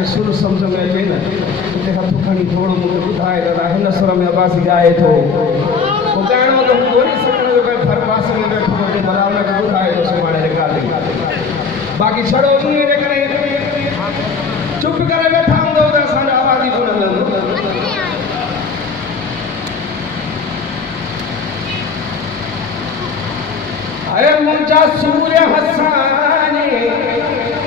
जंहिंखे सुर सम्झ में अचे न उते हथ खणी थोरो मूंखे ॿुधाए दादा हिन सुर में अब्बासी ॻाए थो ॿुधाइणो त हूंदो नी सॼण जो भई हर पासे में वेठो हुजे भला हुनखे ॿुधाए थो सुभाणे रिकॉर्डिंग बाक़ी छड़ो ईअं जे करे चुप करे वेठा हूंदो त असांजो आवाज़ ई कोन मिलंदो अरे मुंहिंजा सूर्य हसानी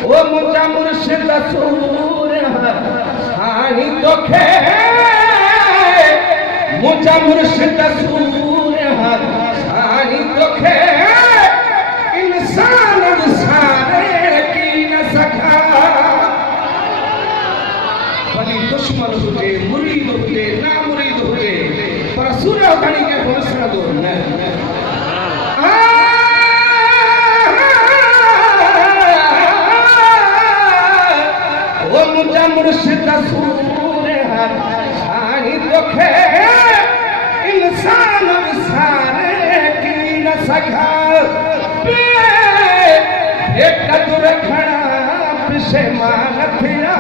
ओ मुंहिंजा मुर्शिद सूर्य हसानी तोखे मुंहिंजा मुर्शिद सूर्य हसानी तोखे इंसान सारे की न सखा भली दुश्मन हुजे मुरीद हुजे ना मुरीद हुजे पर सूर्य खणी के होसंदो न मुंहिंजा मुर्शिद सूर्य हसानी तोखे इंसान विसारे की न सघा बेकदुर खणा पिशेमान थिया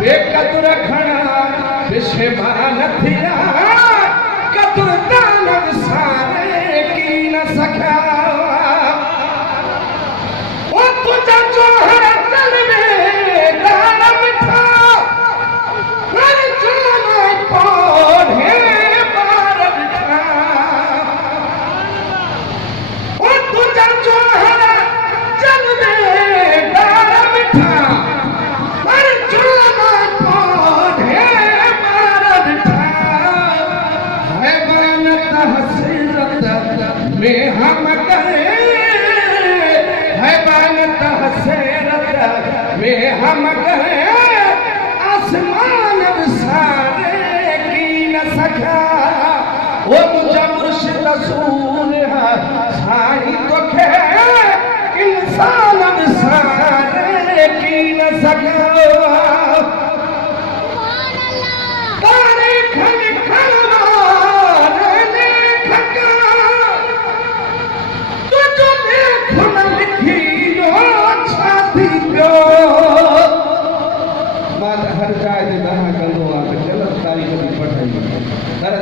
बेकदुर खणा पिशेमान थिया कदुरदान विसारे की न सघा ओ तुझा जोहर तन में हम कहे आसमान विसारे की न सखा वो मुझा मुर्शिद सूर्य हसानी तोखे इंसान विसारे की न सखा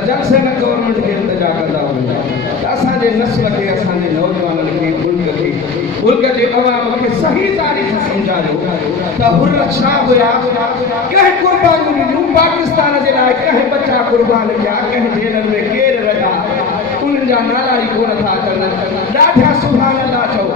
जब से न गवर्नमेंट के इंतजा कंदा हुआ असांजे नस्ल के असांजे नौजवाननि खे मुल्क जे अवाम खे सही तारीख़ सम्झायो त हुर छा हुया कंहिं कुर्बानी ॾिनियूं पाकिस्तान जे लाइ कंहिं बचा कुर्बान कया कंहिं जेलनि में केर रहिया उन्हनि जा नाला ई कोन था अचनि ॾाढा सुभाणे अल्लाह चओ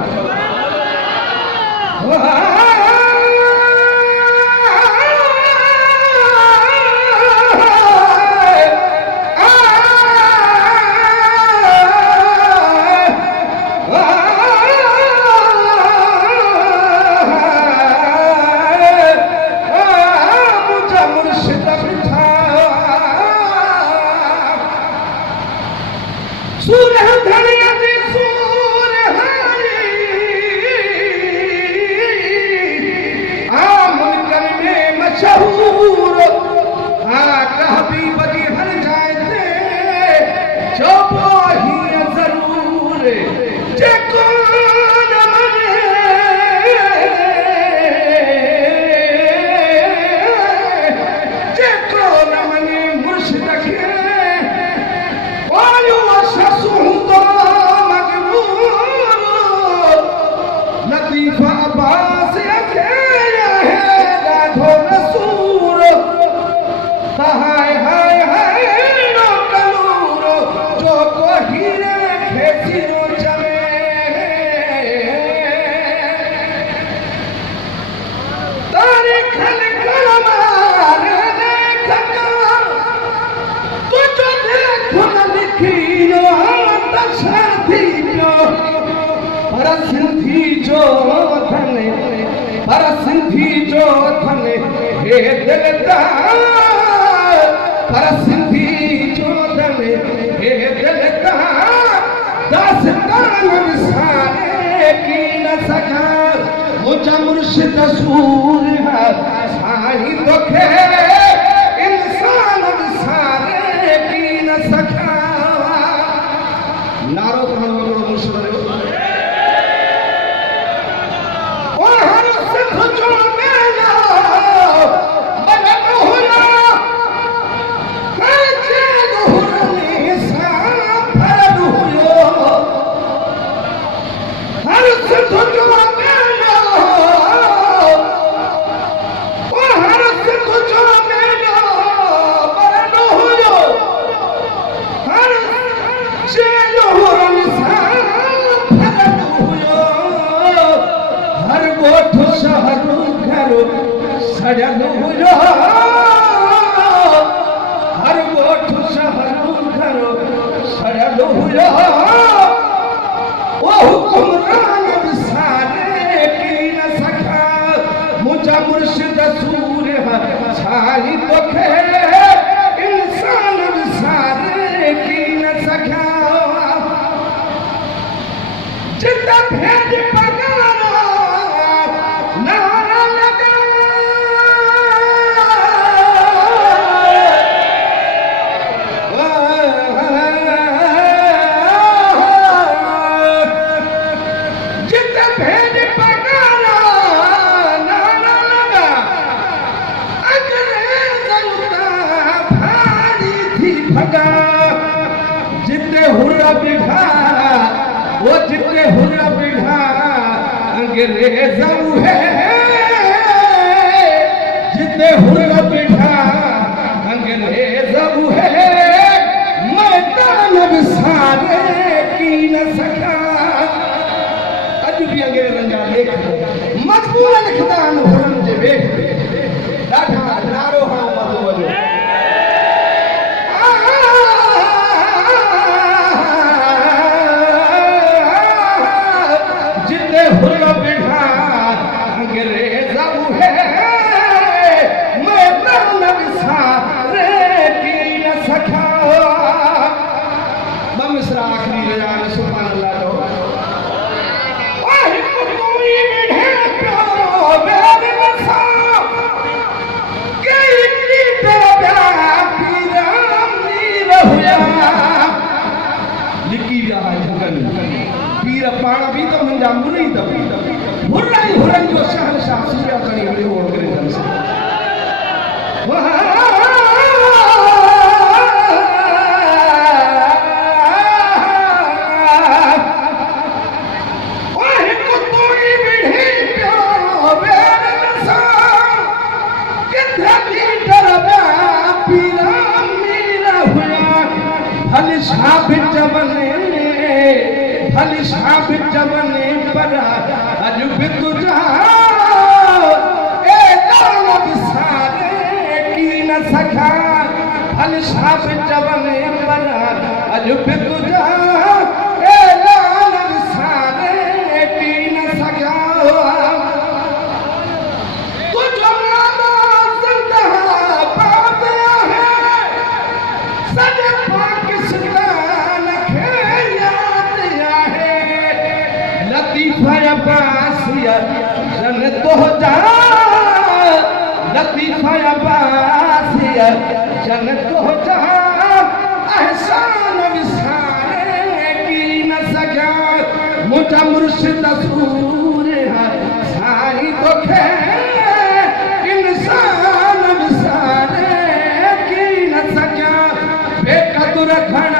सिंधी जो धन हे दिलदार पर सिंधी जो धन हे दिलदार दास्तान विसारे की न सघा मुंहिंजा मुर्शिद सूर्य हसानी तोखे इंसान विसारे की न सघा नारो खणो मुर्शिद ॻोठ शहर घर सड़ियल हुयो हर ॻोठ शहर घर सड़ियल हुयो ओ हुकुमरान विसारे की न सखा मुंहिंजा मुर्शिद सूर छाई तोखे इंसान विसारे की न सखा जित भेद पगारा नारा लगा जित भेद पगारा नारा लगा अंग्रेज़ भारी थी भगा जिते हुरा बिठा वो जिते हुरा बिठा अंग्रेज़ है जिते हुरा बिठा अंग्रेज़ है मैदान विसारे की न सका अॼु बि अंग्रेज़नि जा लेख मजबूर लिखंदा आहिनि हुरनि जे वेख ॾाढा नारो हणो महबूब जो हुरा बिठा अंग्रेज़ है मैदान विसारे की न सखा ॿ मिसरा आख़िरी रहिया आहिनि सुभाणे अल्लाह जो हिकु तूं ई विढ़े पियो वेर वसा कई लीडर ॿिया पीर अमीर हुया लिकी विया जंगल पीर पाण बि त मुंहिंजा मुरीद हुरनि हुरनि जो शहनशाह सूर्या खणी वियो अंग्रेज़नि सां हिकु तूं ई विढ़ी पियो वेर वसां किथे लीडर ॿिया पीर अमीर हुया भली छा बि चवनि भली छा बि चवनि पर अॼु बि तुंहिंजा ऐलान विसारे की न सघा भली छा बि चवनि पर अॼु बि तुंहिंजा ऐलान विसारे की न सघा तुंहिंजो नालो ज़िंदाबाद आहे सॼे पाकिस्तान खे लतीफ़ा अब्बासिया जन तोहजा लतीफ़ा अब्बासिया जन तोहजा एहसान विसारे की न सघा मुंहिंजा मुर्शिद सूर साईं तोखे इंसान विसारे की न सघा बेक़दुर खण